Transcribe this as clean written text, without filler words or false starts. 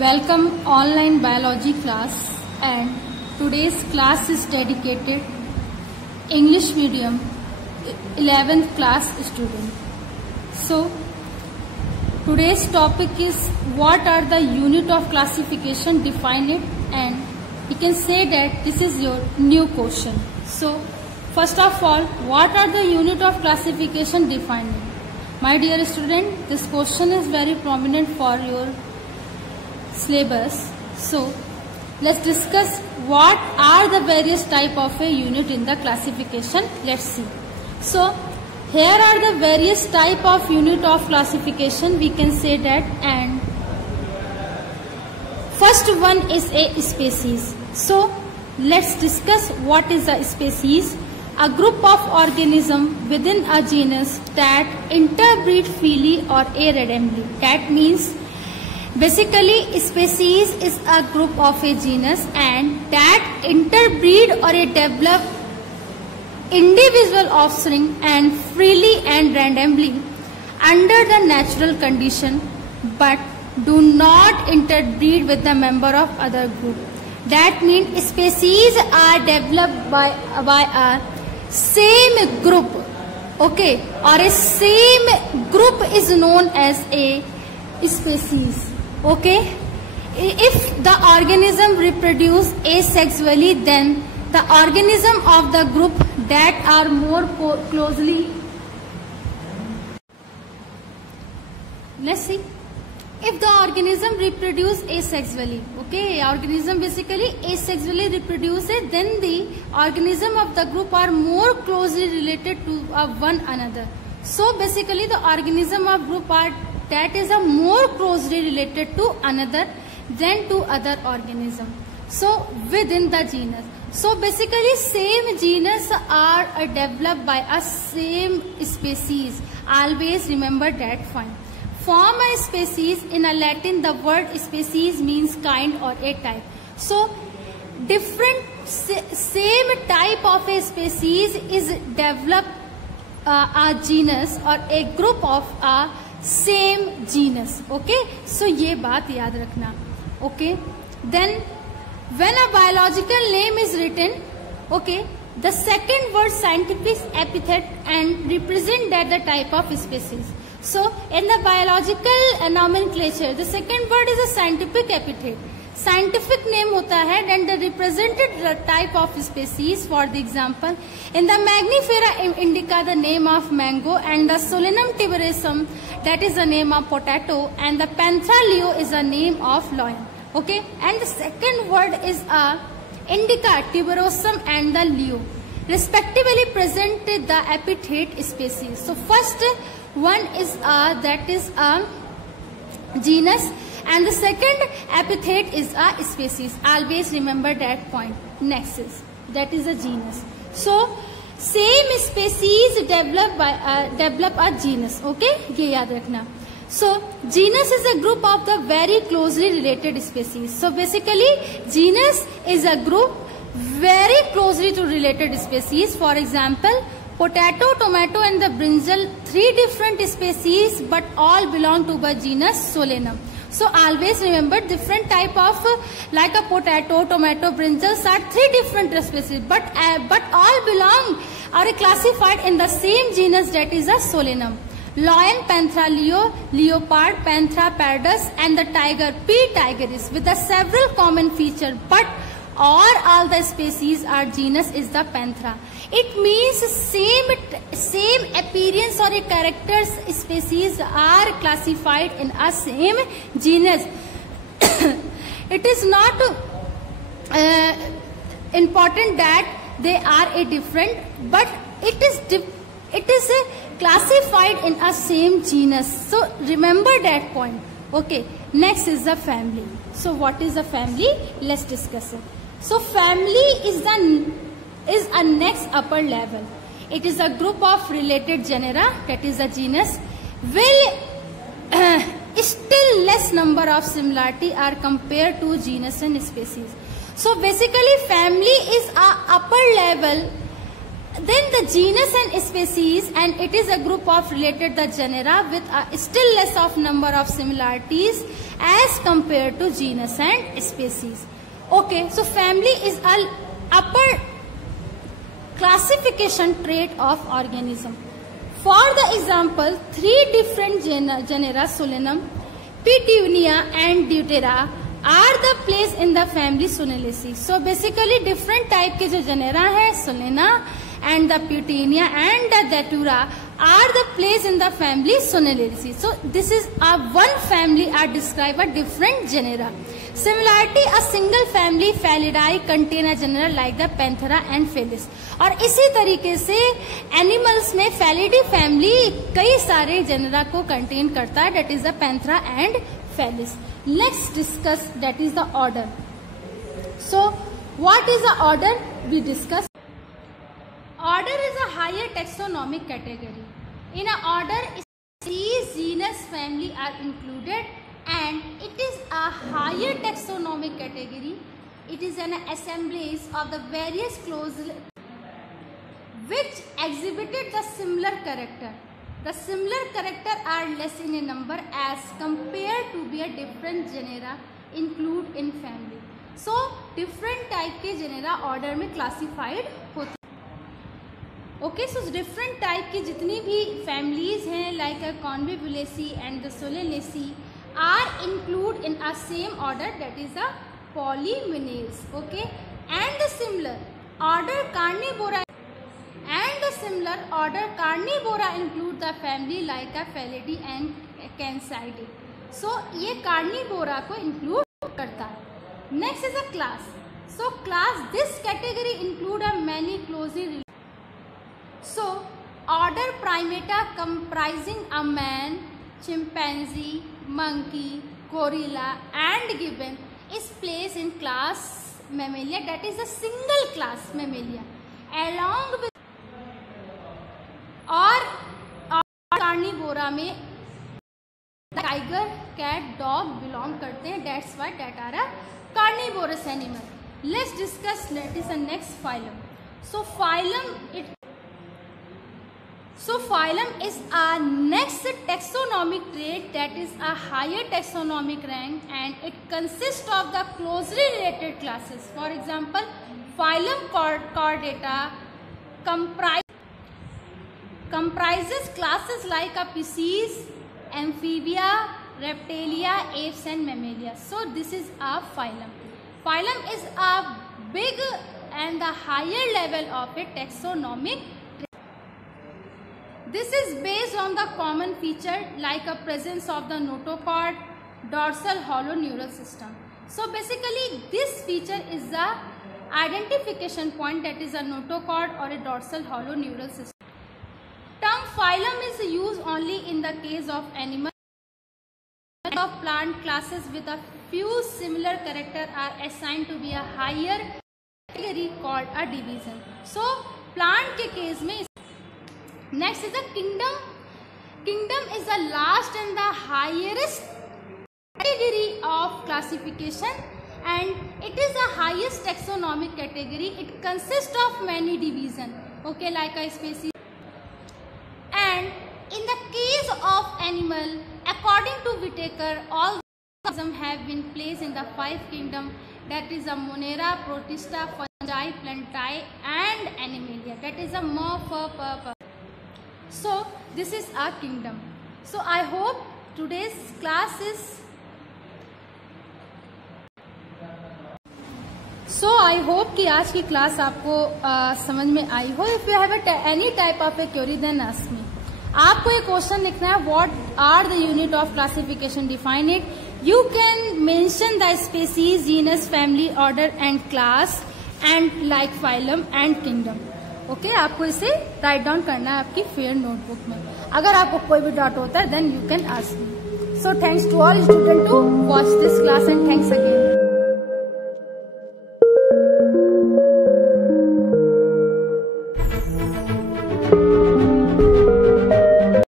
Welcome online biology class, and today's class is dedicated English medium 11th class student. So today's topic is what are the unit of classification, define it, and you can say that this is your new question. So first of all, what are the unit of classification, define it? My dear student, this question is very prominent for your syllabus. So let's discuss what are the various type of a unit in the classification. Let's see. So here are the various type of unit of classification, we can say that, and first one is a species. So let's discuss what is a species. A group of organisms within a genus that interbreed freely or randomly. That means basically species is a group of a genus and that interbreed or develop individual offspring and freely and randomly under the natural condition, but do not interbreed with the member of other group. That means species are developed by a same group, okay, or a same group is known as a species, okay. If the organism reproduce asexually, then the organism of the group that are more closely, let's see, if the organism reproduce asexually, okay, organism basically asexually reproduces, then the organism of the group are more closely related to one another. So basically the organism of group are that is a more closely related to another than to other organism. So within the genus. So basically same genus are developed by a same species. Always remember that point. Form a species, in a Latin the word species means kind or a type. So different same type of a species is developed a genus or a group of a same genus, okay. So ये बात याद रखना, okay. Then when a biological name is written, okay, the second word scientific epithet and represent that the type of species. So in the biological nomenclature, the second word is a scientific epithet. Scientific name hota hai, then the represented type of species. For the example, in the Magnifera indica, the name of mango, and the Solanum tuberosum, that is the name of potato, and the Panthera leo is the name of lion. Okay, and the second word is a indica, tuberosum, and the leo, respectively presented the epithet species. So first one is that is a genus, and the second epithet is a species. Always remember that point. Next is that is a genus. So same species develop a genus. Okay, ये याद रखना. So genus is a group of the very closely related species. So basically genus is a group very closely to related species. For example, potato, tomato, and the brinjal, three different species, but all belong to the genus Solanum. So always remember different type of like a potato, tomato, brinjals are three different species, but all belong or are classified in the same genus, that is a Solanum. Lion, Panthera leo, leopard, Panthera pardus, and the tiger, P. tigris, with the several common features, but all the species are genus is the Panthera. It means same appearance or a characters species are classified in a same genus. It is not important that they are a different, but it is classified in a same genus. So remember that point. Okay. Next is the family. So what is a family? Let's discuss it. So family is a next upper level. It is a group of related genera, that is a genus, will still less number of similarity are compared to genus and species. So basically family is a upper level, then the genus and species, and it is a group of related the genera with a still less of number of similarities as compared to genus and species. Okay, so family is an upper classification trait of organism. For the example, 3 different genera Solanum, Petunia and Deutera are the place in the family Sonelaceae. So basically different type के जो genera है Solana and the Petunia and the Datura are the place in the family Sonelaceae. So this is a one family are described a different genera. Similarity, a single family Felidae contain a genera like the Panthera and Felis. और इसी तरीके से animals में Felidae family कई सारे genre को contain करता है, that is the Panthera and Felis. Let's discuss that is the order. So what is the order? We discuss. Order is a higher taxonomic category. In an order, species, genus, family are included, and it is a higher taxonomic category. It is an assemblage of the various clauses which exhibited the similar character. The similar character are less in a number as compared to be a different genera include in family. So different type के genera order में classified होते हैं. Okay, so different type की जितनी भी families हैं like a Convolvulaceae and the Solanaceae are included in a same order, that is the Polymenaes. Okay, and the similar order Carnivora include the family like a Felidae and Cancidae. So ये Carnivora को include करता है. Next is a class. So class, this category include a many closely related. So order Primata comprising a man, chimpanzee, monkey, gorilla and gibbon is placed in class Mammalia, that is a single class Mammalia, along with और Carnivora में tiger, cat, dog belong करते हैं. That's why that are a carnivorous animal. Let's discuss that is the next phylum. So phylum is a next taxonomic trait, that is a higher taxonomic rank, and it consists of the closely related classes. For example, phylum Chordata comprises classes like Pisces, Amphibia, Reptilia, Apes and Mammalia. So this is a phylum. Phylum is a big and the higher level of a taxonomic trait. This is based on the common feature like a presence of the notochord, dorsal hollow neural system. So basically this feature is the identification point, that is a notochord or a dorsal hollow neural system. Term phylum is used only in the case of animal. Of plant classes with a few similar characters are assigned to be a higher category called a division. So plant के case में. Next is a kingdom. Kingdom is the last and the highest category of classification, and it is the highest taxonomic category. It consists of many divisions. Okay, like a species. And in the case of animal, according to Whitaker, all organisms have been placed in the 5 kingdoms, that is a Monera, Protista, Fungi, Plantae and Animalia. That is a Morph. So this is our kingdom. So I hope today's class is. So I hope कि आज की class आपको समझ में आई हो. If you have any type of a query, then ask me. आपको एक question लिखना है. What are the unit of classification? Define it. You can mention the species, genus, family, order and class and like phylum and kingdom. Okay, आपको इसे write down करना है आपकी fair notebook में. अगर आपको कोई भी डाउट होता है then you can ask me. So thanks to all students to watch this class and thanks again.